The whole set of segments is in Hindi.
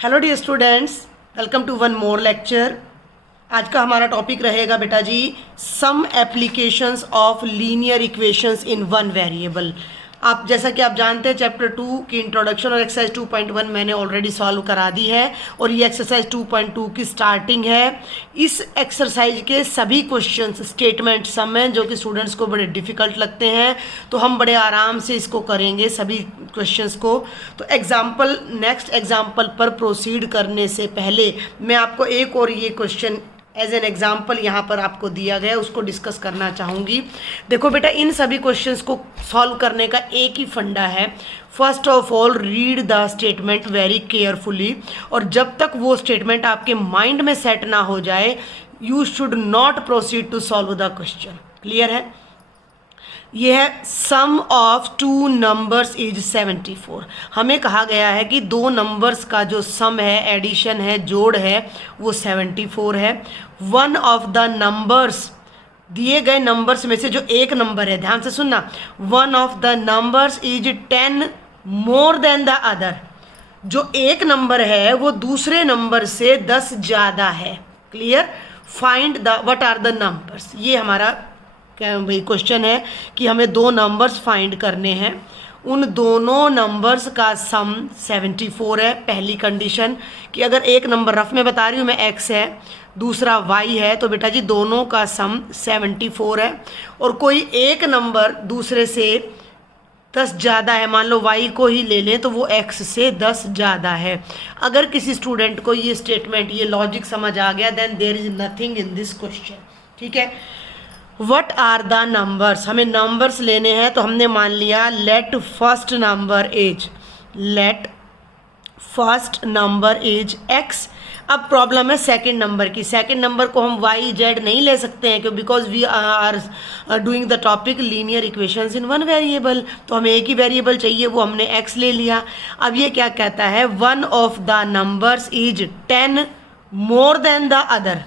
Hello dear students, welcome to one more lecture. आज का हमारा टॉपिक रहेगा बेटा जी some applications of linear equations in one variable. आप जैसा कि आप जानते हैं चैप्टर 2 की इंट्रोडक्शन और एक्सरसाइज 2.1 मैंने ऑलरेडी सॉल्व करा दी है और ये एक्सरसाइज 2.2 की स्टार्टिंग है। इस एक्सरसाइज के सभी क्वेश्चंस स्टेटमेंट सम हैं जो कि स्टूडेंट्स को बड़े डिफ़िकल्ट लगते हैं, तो हम बड़े आराम से इसको करेंगे सभी क्वेश्चंस को। तो नेक्स्ट एग्जाम्पल पर प्रोसीड करने से पहले मैं आपको एक और ये क्वेश्चन एज एन एग्जाम्पल यहाँ पर आपको दिया गया है, उसको डिस्कस करना चाहूँगी। देखो बेटा, इन सभी क्वेश्चंस को सॉल्व करने का एक ही फंडा है। First of all read the statement very carefully, और जब तक वो स्टेटमेंट आपके माइंड में सेट ना हो जाए you should not proceed to solve the question. Clear है? ये है sum of two numbers is 74। हमें कहा गया है कि दो नंबर्स का जो सम है, एडिशन है, जोड़ है, वो 74 है। वन ऑफ द नंबर्स, दिए गए नंबर्स में से जो एक नंबर है, ध्यान से सुनना, one of the numbers is 10 more than the other. जो एक नंबर है वो दूसरे नंबर से 10 ज़्यादा है। Clear? Find the what are the numbers. ये हमारा भाई क्वेश्चन है कि हमें दो नंबर्स फाइंड करने हैं, उन दोनों नंबर्स का सम 74 है। पहली कंडीशन कि अगर एक नंबर रफ में बता रही हूँ मैं x है, दूसरा y है, तो बेटा जी दोनों का सम 74 है। और कोई एक नंबर दूसरे से 10 ज़्यादा है, मान लो y को ही ले लें तो वो x से 10 ज़्यादा है। अगर किसी स्टूडेंट को ये स्टेटमेंट, ये लॉजिक समझ आ गया, then there is nothing in this question. ठीक है? वट आर द नंबर्स, हमें नंबर्स लेने हैं, तो हमने मान लिया let first number is x। अब प्रॉब्लम है सेकंड नंबर की। सेकंड नंबर को हम y z नहीं ले सकते हैं क्यों? Because we are doing the topic linear equations in one variable, तो हमें एक ही वेरिएबल चाहिए, वो हमने x ले लिया। अब ये क्या कहता है? One of the numbers is 10 more than the other.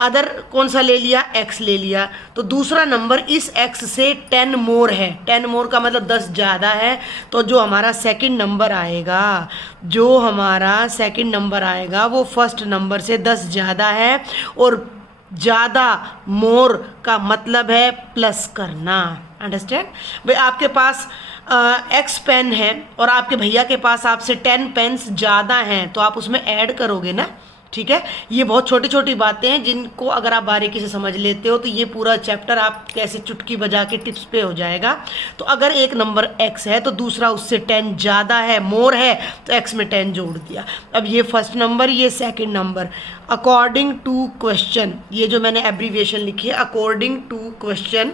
Other कौन सा ले लिया? x ले लिया, तो दूसरा नंबर इस x से 10 मोर है। 10 मोर का मतलब 10 ज़्यादा है। तो जो हमारा सेकंड नंबर आएगा वो फर्स्ट नंबर से 10 ज़्यादा है, और ज़्यादा मोर का मतलब है प्लस करना। अंडरस्टैंड? भाई आपके पास x पेन है और आपके भैया के पास आपसे 10 पेन्स ज़्यादा हैं, तो आप उसमें ऐड करोगे ना। ठीक है? ये बहुत छोटी छोटी बातें हैं जिनको अगर आप बारीकी से समझ लेते हो तो ये पूरा चैप्टर आप कैसे चुटकी बजा के टिप्स पे हो जाएगा। तो अगर एक नंबर x है तो दूसरा उससे 10 ज़्यादा है, मोर है, तो x में 10 जोड़ दिया। अब ये फर्स्ट नंबर, ये second number. According to question, ये जो मैंने एब्रीविएशन लिखी है, अकॉर्डिंग टू क्वेश्चन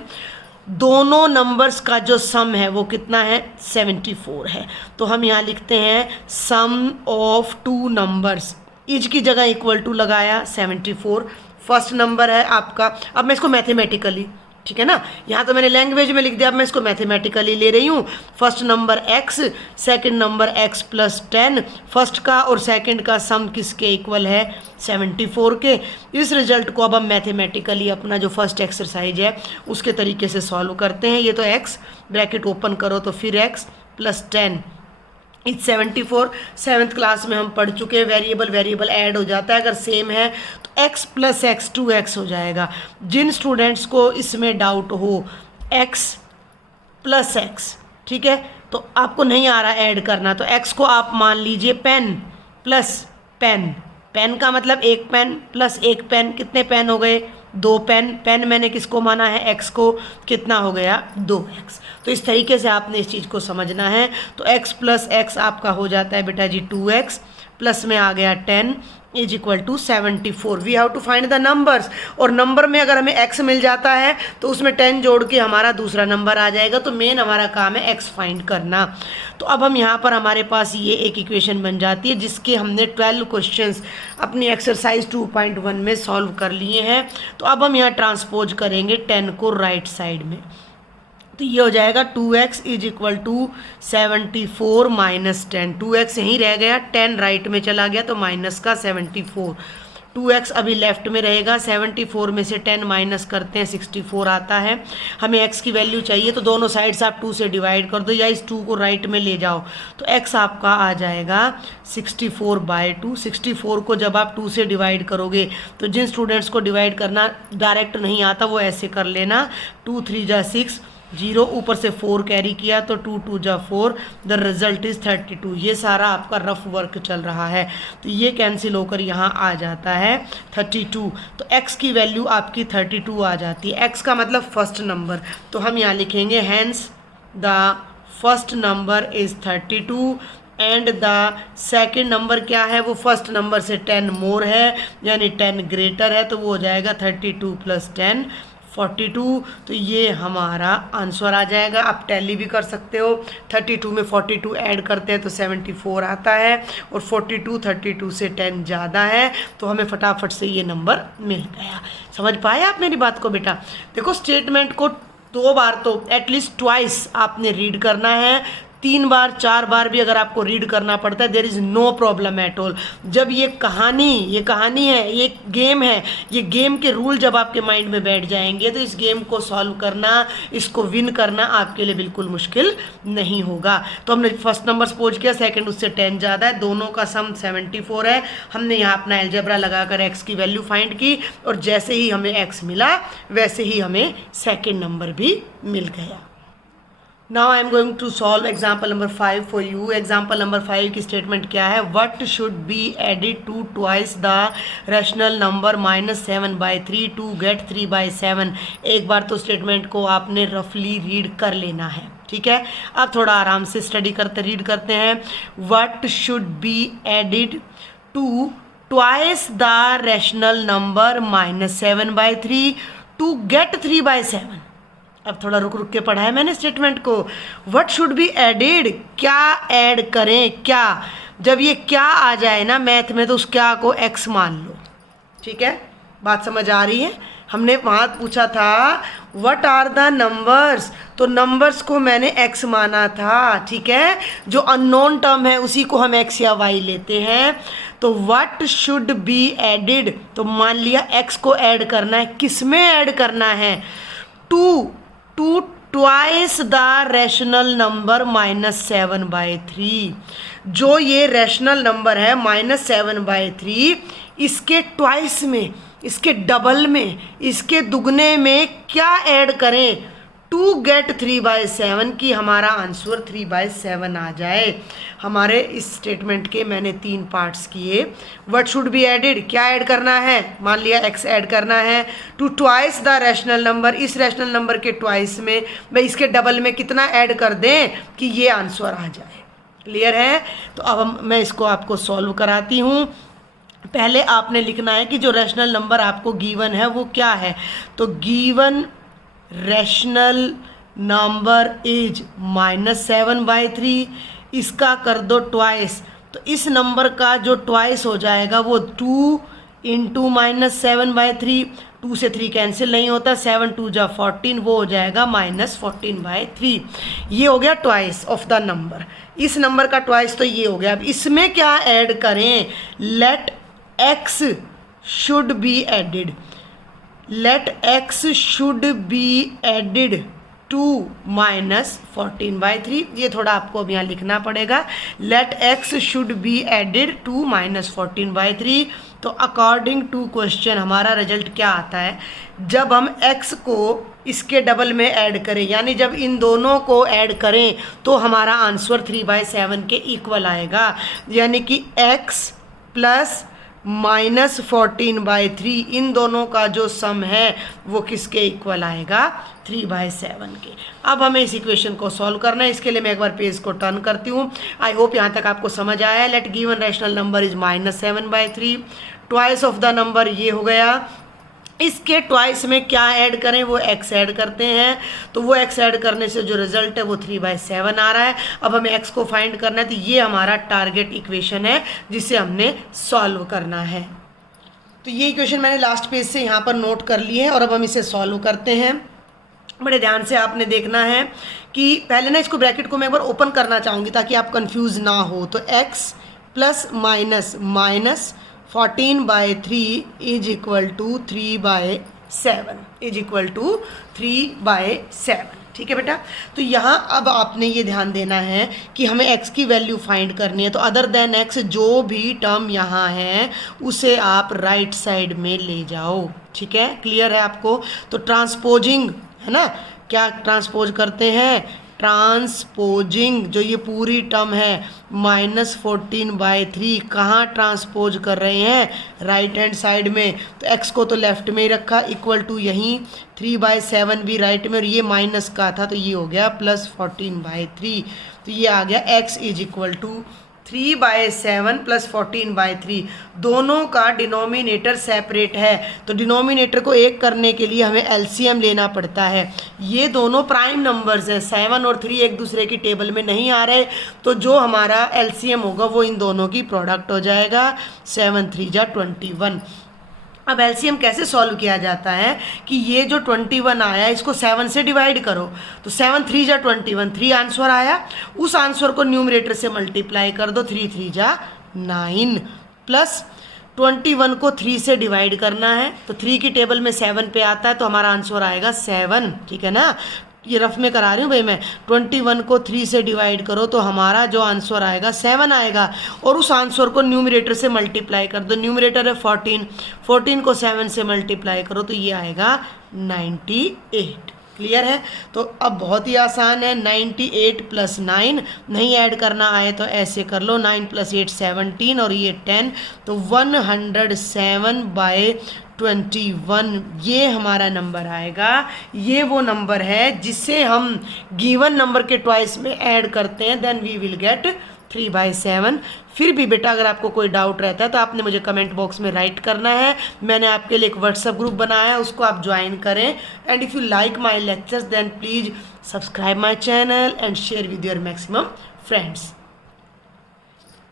दोनों नंबर्स का जो सम है वो कितना है? 74 है। तो हम यहाँ लिखते हैं सम ऑफ टू नंबर्स, इज की जगह इक्वल टू लगाया 74। फर्स्ट नंबर है आपका। अब मैं इसको मैथमेटिकली, ठीक है ना, यहाँ तो मैंने लैंग्वेज में लिख दिया, अब मैं इसको मैथमेटिकली ले रही हूँ। First number x, second number x plus 10। First का और सेकंड का सम किसके इक्वल है? 74 के। इस रिजल्ट को अब हम मैथमेटिकली अपना जो फर्स्ट एक्सरसाइज है उसके तरीके से सॉल्व करते हैं। ये तो x ब्रैकेट ओपन करो तो फिर x plus 10 is 74। 7th class में हम पढ़ चुके हैं वेरिएबल ऐड हो जाता है, अगर सेम है तो x प्लस एक्स 2x हो जाएगा। जिन स्टूडेंट्स को इसमें डाउट हो x प्लस एक्स, ठीक है, तो आपको नहीं आ रहा ऐड करना, तो x को आप मान लीजिए पेन प्लस पेन। पेन का मतलब एक पेन प्लस एक पेन, कितने पेन हो गए? 2 पेन। पेन मैंने किसको माना है? x को। कितना हो गया? 2x। तो इस तरीके से आपने इस चीज़ को समझना है। तो x प्लस एक्स आपका हो जाता है बेटा जी 2x, प्लस में आ गया 10 is equal to 74। We have to find the numbers, और नंबर में अगर हमें x मिल जाता है तो उसमें 10 जोड़ के हमारा दूसरा नंबर आ जाएगा। तो मेन हमारा काम है x फाइंड करना। तो अब हम यहाँ पर हमारे पास ये एक इक्वेशन बन जाती है जिसके हमने 12 क्वेश्चंस अपनी एक्सरसाइज 2.1 में सॉल्व कर लिए हैं। तो अब हम यहाँ ट्रांसपोज करेंगे 10 को राइट साइड में, तो ये हो जाएगा 2x is equal to 74 minus 10। 2x यहीं रह गया, 10 राइट में चला गया तो माइनस का 74। 2x अभी लेफ्ट में रहेगा, 74 में से 10 माइनस करते हैं 64 आता है। हमें x की वैल्यू चाहिए तो दोनों साइड से आप 2 से डिवाइड कर दो या इस 2 को राइट में ले जाओ, तो x आपका आ जाएगा 64/2। 64 को जब आप 2 से डिवाइड करोगे तो जिन स्टूडेंट्स को डिवाइड करना डायरेक्ट नहीं आता वो ऐसे कर लेना, 2 3 जा 6, 0 ऊपर से 4 कैरी किया तो 2 2 जा 4, द रिजल्ट इज़ 32। ये सारा आपका रफ वर्क चल रहा है, तो ये कैंसिल होकर यहाँ आ जाता है 32। तो x की वैल्यू आपकी 32 आ जाती है। x का मतलब फर्स्ट नंबर, तो हम यहाँ लिखेंगे hence the first number is 32 and the second number क्या है, वो फर्स्ट नंबर से 10 मोर है यानी 10 ग्रेटर है, तो वो हो जाएगा 32 + 10 42। तो ये हमारा आंसर आ जाएगा। आप टैली भी कर सकते हो, 32 में 42 ऐड करते हैं तो 74 आता है, और 42 32 से 10 ज़्यादा है, तो हमें फटाफट से ये नंबर मिल गया। समझ पाए आप मेरी बात को बेटा? देखो स्टेटमेंट को 2 बार तो एटलीस्ट ट्वाइस आपने रीड करना है, 3 बार 4 बार भी अगर आपको रीड करना पड़ता है, there is no problem at all. जब ये कहानी है, ये गेम है, ये गेम के रूल जब आपके माइंड में बैठ जाएंगे तो इस गेम को सॉल्व करना, इसको विन करना आपके लिए बिल्कुल मुश्किल नहीं होगा। तो हमने फर्स्ट नंबर सपोज किया, सेकंड उससे 10 ज़्यादा है, दोनों का सम 74 है। हमने यहाँ अपना एल्जेब्रा लगाकर एक्स की वैल्यू फाइंड की, और जैसे ही हमें एक्स मिला वैसे ही हमें सेकेंड नंबर भी मिल गया। Now I am going to solve example number 5 for you. Example number 5 की स्टेटमेंट क्या है? What should be added to twice the rational number -7/3 to get 3/7? एक बार तो स्टेटमेंट को आपने रफली रीड कर लेना है, ठीक है? अब थोड़ा आराम से स्टडी करते रीड करते हैं। What should be added to twice the rational number -7/3 to get 3/7? अब थोड़ा रुक रुक के पढ़ा है मैंने स्टेटमेंट को। व्हाट शुड बी एडेड, क्या ऐड करें, क्या? जब ये क्या आ जाए ना मैथ में तो उस क्या को x मान लो, ठीक है? बात समझ आ रही है? हमने वहाँ पूछा था व्हाट आर द नंबर्स, तो नंबर्स को मैंने x माना था, ठीक है? जो अननोन टर्म है उसी को हम x या y लेते हैं। तो व्हाट शुड बी एडेड, तो मान लिया x को ऐड करना है, किस में ऐड करना है? To twice the rational number -7/3। जो ये रैशनल नंबर है -7/3, इसके ट्वाइस में, इसके डबल में, इसके दुगने में क्या ऐड करें टू गेट 3/7 की हमारा आंसर 3/7 आ जाए। हमारे इस स्टेटमेंट के मैंने 3 पार्ट्स किए। व्हाट शुड बी एडेड, क्या ऐड करना है? मान लिया x ऐड करना है। To twice the rational number, इस रैशनल नंबर के ट्वाइस में भाई इसके डबल में कितना ऐड कर दें कि ये आंसर आ जाए। क्लियर है? तो अब मैं इसको आपको सॉल्व कराती हूँ। पहले आपने लिखना है कि जो रैशनल नंबर आपको गिवन है वो क्या है। तो गिवन रैशनल नंबर इज -7/3, इसका कर दो ट्वाइस, तो इस नंबर का जो ट्वाइस हो जाएगा वो 2 × -7/3, 2 से 3 कैंसिल नहीं होता, 7 2 जा 14, वो हो जाएगा -14/3। ये हो गया ट्वाइस ऑफ द नंबर। इस नंबर का ट्वाइस तो ये हो गया। अब इसमें क्या ऐड करें? Let x should be added, let x should be added to -14/3। ये थोड़ा आपको अब यहाँ लिखना पड़ेगा। Let x should be added to -14/3। तो अकॉर्डिंग टू क्वेश्चन हमारा रिजल्ट क्या आता है? जब हम x को इसके डबल में ऐड करें, यानी जब इन दोनों को ऐड करें तो हमारा आंसर 3/7 के इक्वल आएगा। यानी कि x प्लस -14/3, इन दोनों का जो सम है वो किसके इक्वल आएगा? 3/7 के। अब हमें इस इक्वेशन को सॉल्व करना है। इसके लिए मैं एक बार पेज को टर्न करती हूँ। आई होप यहाँ तक आपको समझ आया है। Let given rational number is -7/3, twice of the number ये हो गया। इसके ट्वाइस में क्या ऐड करें? वो x ऐड करते हैं, तो वो x ऐड करने से जो रिजल्ट है वो 3/7 आ रहा है। अब हमें x को फाइंड करना है, तो ये हमारा टारगेट इक्वेशन है जिसे हमने सॉल्व करना है। तो ये इक्वेशन मैंने लास्ट पेज से यहाँ पर नोट कर ली है और अब हम इसे सॉल्व करते हैं। बड़े ध्यान से आपने देखना है कि पहले ना इसको ब्रैकेट को मैं एक बार ओपन करना चाहूँगी ताकि आप कंफ्यूज ना हो। तो x plus minus 14/3 is equal to 3/7 is equal to 3/7। ठीक है बेटा। तो यहाँ अब आपने ये ध्यान देना है कि हमें x की वैल्यू फाइंड करनी है, तो अदर देन x जो भी टर्म यहाँ है उसे आप राइट साइड में ले जाओ। ठीक है, क्लियर है आपको। तो ट्रांसपोजिंग है ना, क्या ट्रांसपोज करते हैं, ट्रांसपोजिंग जो ये पूरी टर्म है -14/3 कहाँ ट्रांसपोज कर रहे हैं, राइट हैंड साइड में। तो x को तो लेफ्ट में ही रखा, इक्वल टू यहीं 3/7 भी राइट में, और ये माइनस का था तो ये हो गया +14/3। तो ये आ गया x इज इक्वल टू 3/7 + 14/3। दोनों का डिनोमिनेटर सेपरेट है, तो डिनोमिनेटर को एक करने के लिए हमें एलसीएम लेना पड़ता है। ये दोनों प्राइम नंबर्स हैं, 7 और 3 एक दूसरे की टेबल में नहीं आ रहे, तो जो हमारा एलसीएम होगा वो इन दोनों की प्रोडक्ट हो जाएगा। 7 3 जा 21। अब एलसीएम कैसे सॉल्व किया जाता है कि ये जो 21 आया इसको 7 से डिवाइड करो, तो 7 3 जा 21, 3 आंसर आया, उस आंसर को न्यूमरेटर से मल्टीप्लाई कर दो, 3 3 जा 9 प्लस 21 को 3 से डिवाइड करना है, तो 3 की टेबल में 7 पे आता है तो हमारा आंसर आएगा 7। ठीक है ना, ये रफ में करा रही हूँ भाई मैं। 21 को 3 से डिवाइड करो तो हमारा जो आंसर आएगा 7 आएगा, और उस आंसर को न्यूमरेटर से मल्टीप्लाई कर दो। न्यूमरेटर है 14, 14 को 7 से मल्टीप्लाई करो तो ये आएगा 98। क्लियर है। तो अब बहुत ही आसान है, 98 + 9 नहीं ऐड करना आए तो ऐसे कर लो, 9 + 8 17 और ये 10, तो 107/21 ये हमारा नंबर आएगा। ये वो नंबर है जिसे हम गिवन नंबर के ट्वाइस में ऐड करते हैं, देन वी विल गेट 3/7। फिर भी बेटा अगर आपको कोई डाउट रहता है तो आपने मुझे कमेंट बॉक्स में राइट करना है। मैंने आपके लिए एक व्हाट्सएप ग्रुप बनाया है, उसको आप ज्वाइन करें। And if you like my lectures then please subscribe my channel and share with your maximum friends.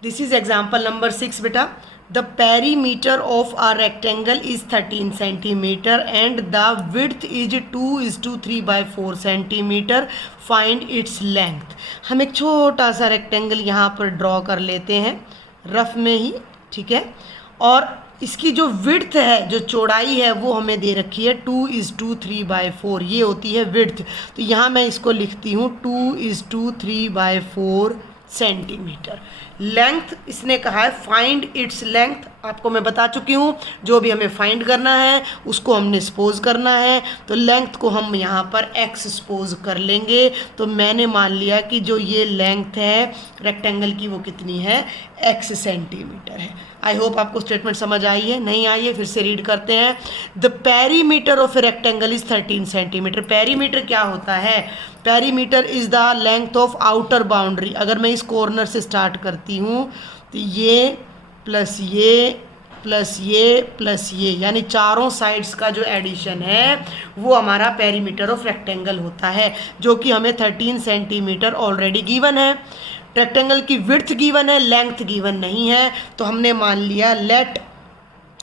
This is example number 6 बेटा। The perimeter of a rectangle is 13 centimeter and the width is 2:3/4 centimeter. Find its length. हम एक छोटा सा रेक्टेंगल यहाँ पर ड्रॉ कर लेते हैं रफ में ही, ठीक है। और इसकी जो विड्थ है, जो चौड़ाई है वो हमें दे रखी है 2:3/4, ये होती है विड्थ। तो यहाँ मैं इसको लिखती हूँ 2:3/4 सेंटीमीटर। लेंथ इसने कहा है फाइंड इट्स लेंथ, आपको मैं बता चुकी हूँ, जो भी हमें फाइंड करना है उसको हमने सपोज करना है। तो लेंथ को हम यहाँ पर x सपोज कर लेंगे। तो मैंने मान लिया कि जो ये लेंथ है रेक्टेंगल की वो कितनी है, x सेंटीमीटर है। आई होप आपको स्टेटमेंट समझ आई है, नहीं आई है फिर से रीड करते हैं। The perimeter of a rectangle is 13 centimetre. Perimeter क्या होता है, perimeter is the length of outer boundary. अगर मैं इस कॉर्नर से स्टार्ट करती हूँ तो ये प्लस ये प्लस ये प्लस ये, यानी चारों साइड्स का जो एडिशन है वो हमारा पेरीमीटर ऑफ रेक्टेंगल होता है, जो कि हमें 13 सेंटीमीटर ऑलरेडी गिवन है। रेक्टेंगल की विड्थ गिवन है, लेंथ गिवन नहीं है। तो हमने मान लिया लेट,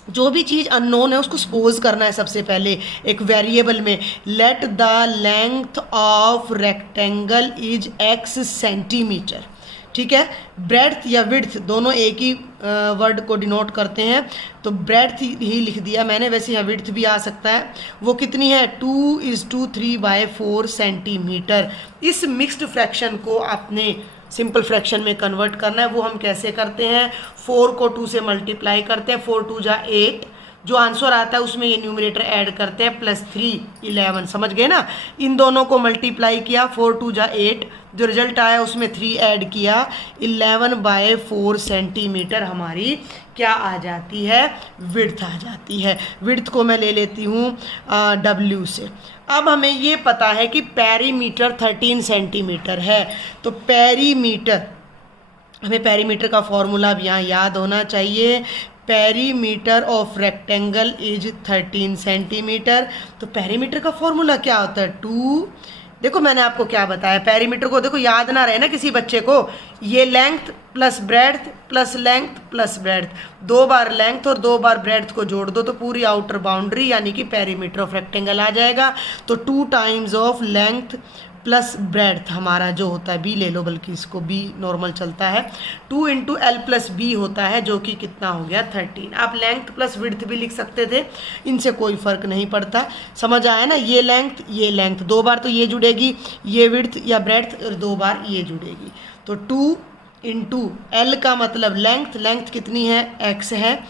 जो भी चीज़ अननोन है उसको सपोज करना है सबसे पहले एक वेरिएबल में। Let the length of rectangle is x centimetre. ठीक है, ब्रेड्थ या विड्थ दोनों एक ही वर्ड को डिनोट करते हैं, तो ब्रेड्थ ही लिख दिया मैंने, वैसे यहाँ विड्थ भी आ सकता है। वो कितनी है, 2:3/4 सेंटीमीटर। इस मिक्स्ड फ्रैक्शन को आपने सिंपल फ्रैक्शन में कन्वर्ट करना है। वो हम कैसे करते हैं, 4 को 2 से मल्टीप्लाई करते हैं, 4 2 जा 8, जो आंसर आता है उसमें ये न्यूमरेटर ऐड करते हैं, +3 11। समझ गए ना, इन दोनों को मल्टीप्लाई किया, 4 2 जा 8, जो रिजल्ट आया उसमें 3 ऐड किया, 11/4 सेंटीमीटर हमारी क्या आ जाती है, विड्थ आ जाती है। विड्थ को मैं ले लेती हूँ W से। अब हमें ये पता है कि पेरीमीटर 13 सेंटीमीटर है, तो पेरीमीटर, हमें पेरीमीटर का फॉर्मूला अब यहाँ याद होना चाहिए। Perimeter of rectangle is 13 centimetre. तो पेरीमीटर का फॉर्मूला क्या होता है, 2, देखो मैंने आपको क्या बताया, पेरीमीटर को देखो याद ना रहे ना किसी बच्चे को, ये length plus breadth plus length plus breadth, 2 बार लेंथ और 2 बार ब्रेड्थ को जोड़ दो तो पूरी आउटर बाउंड्री यानी कि पेरीमीटर ऑफ रेक्टेंगल आ जाएगा। तो 2 times of length plus breadth हमारा जो होता है, बी ले लो, बल्कि इसको बी नॉर्मल चलता है, 2 इंटू एल प्लस बी होता है, जो कि कितना हो गया 13। आप लेंथ प्लस विड्थ भी लिख सकते थे, इनसे कोई फ़र्क नहीं पड़ता। समझ आया ना, ये लेंथ 2 बार तो ये जुड़ेगी, ये विड्थ या ब्रेड्थ और 2 बार ये जुड़ेगी। तो 2 इंटू एल का मतलब लेंथ कितनी है, x है,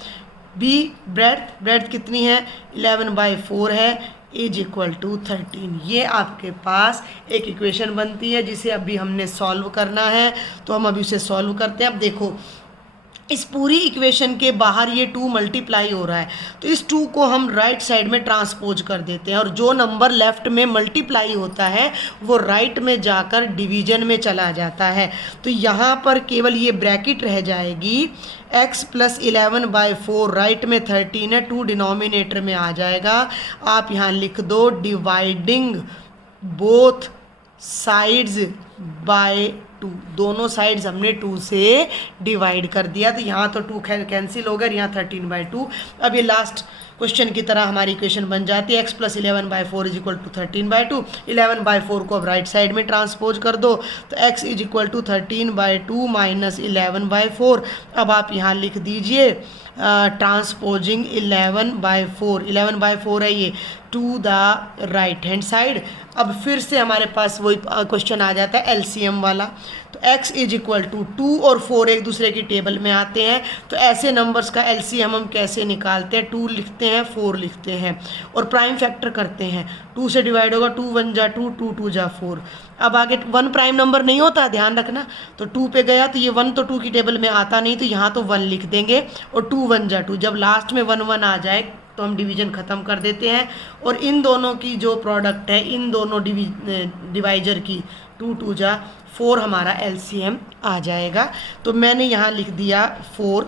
बी ब्रेड्थ कितनी है, 11/4 है, इज इक्वल टू 13। ये आपके पास एक इक्वेशन बनती है जिसे अभी हमने सॉल्व करना है, तो हम अभी उसे सॉल्व करते हैं। अब देखो, इस पूरी इक्वेशन के बाहर ये 2 मल्टीप्लाई हो रहा है, तो इस 2 को हम राइट साइड में ट्रांसपोज कर देते हैं, और जो नंबर लेफ्ट में मल्टीप्लाई होता है वो राइट में जाकर डिवीजन में चला जाता है। तो यहाँ पर केवल ये ब्रैकेट रह जाएगी, x प्लस 11/4, राइट में 13 है, 2 डिनोमिनेटर में आ जाएगा। आप यहाँ लिख दो डिवाइडिंग बोथ साइड्स बाय 2, दोनों साइड्स हमने 2 से डिवाइड कर दिया, तो यहाँ तो 2 कैंसिल हो गया, यहाँ 13/2। अब ये लास्ट क्वेश्चन की तरह हमारी इक्वेशन बन जाती है, x plus 11/4 is equal to 13/2। 11/4 को अब राइट साइड में ट्रांसपोज कर दो, तो x is equal to 13/2 minus 11/4। अब आप यहाँ लिख दीजिए ट्रांसपोजिंग 11/4 है ये to the right hand side. अब फिर से हमारे पास वही क्वेश्चन आ जाता है एलसीएम वाला, तो x इज इक्वल टू 2 और 4 एक दूसरे की टेबल में आते हैं, तो ऐसे नंबर्स का एलसीएम हम कैसे निकालते हैं, 2 लिखते हैं, 4 लिखते हैं और प्राइम फैक्टर करते हैं। 2 से डिवाइड होगा, 2 1 जा 2, 2 2 जा 4। अब आगे 1 प्राइम नंबर नहीं होता, ध्यान रखना, तो 2 पे गया तो ये 1 तो 2 की टेबल में आता नहीं, तो यहाँ तो 1 लिख देंगे, और 2 1 जा 2, जब लास्ट में 1 1 आ जाए तो हम डिवीजन ख़त्म कर देते हैं, और इन दोनों की जो प्रोडक्ट है, इन दोनों डिवाइजर की 2 2 जा 4 हमारा एलसीएम आ जाएगा। तो मैंने यहाँ लिख दिया 4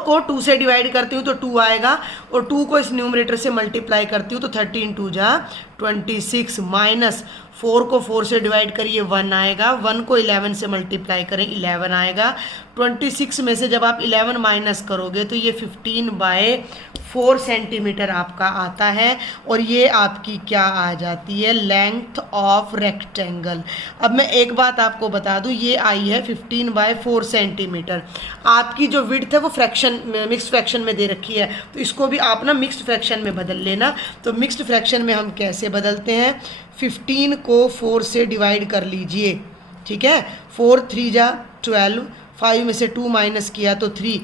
को 2 से डिवाइड करती हूँ तो 2 आएगा, और 2 को इस न्यूमरेटर से मल्टीप्लाई करती हूँ तो 13 2 जा 26, माइनस 4 को 4 से डिवाइड करिए 1 आएगा, 1 को 11 से मल्टीप्लाई करें 11 आएगा। 26 में से जब आप 11 माइनस करोगे तो ये 15/4 सेंटीमीटर आपका आता है, और ये आपकी क्या आ जाती है, लेंथ ऑफ रेक्टेंगल। अब मैं एक बात आपको बता दूं, ये आई है 15/4 सेंटीमीटर। आपकी जो विड्थ है वो फ्रैक्शन में, मिक्स्ड फ्रैक्शन में दे रखी है, तो इसको भी आप ना मिक्स्ड फ्रैक्शन में बदल लेना। तो मिक्स्ड फ्रैक्शन में हम कैसे बदलते हैं, 15 को 4 से डिवाइड कर लीजिए, ठीक है, 4 3 जा 12, 5 में से 2 माइनस किया तो 3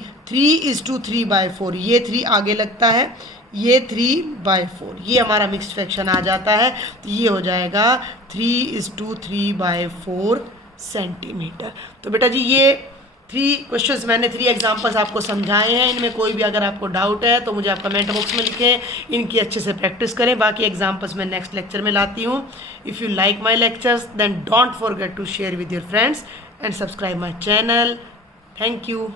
इज टू 3/4, ये 3 आगे लगता है, ये 3/4, ये हमारा मिक्स्ड फ्रैक्शन आ जाता है। तो ये हो जाएगा 3 इज टू 3/4 सेंटीमीटर। तो बेटा जी ये 3 क्वेश्चंस मैंने 3 एग्जांपल्स आपको समझाए हैं। इनमें कोई भी अगर आपको डाउट है तो मुझे आप कमेंट बॉक्स में लिखें, इनकी अच्छे से प्रैक्टिस करें। बाकी एग्जांपल्स मैं नेक्स्ट लेक्चर में लाती हूँ। If you like my lectures then don't forget to share with your friends and subscribe my channel. Thank you.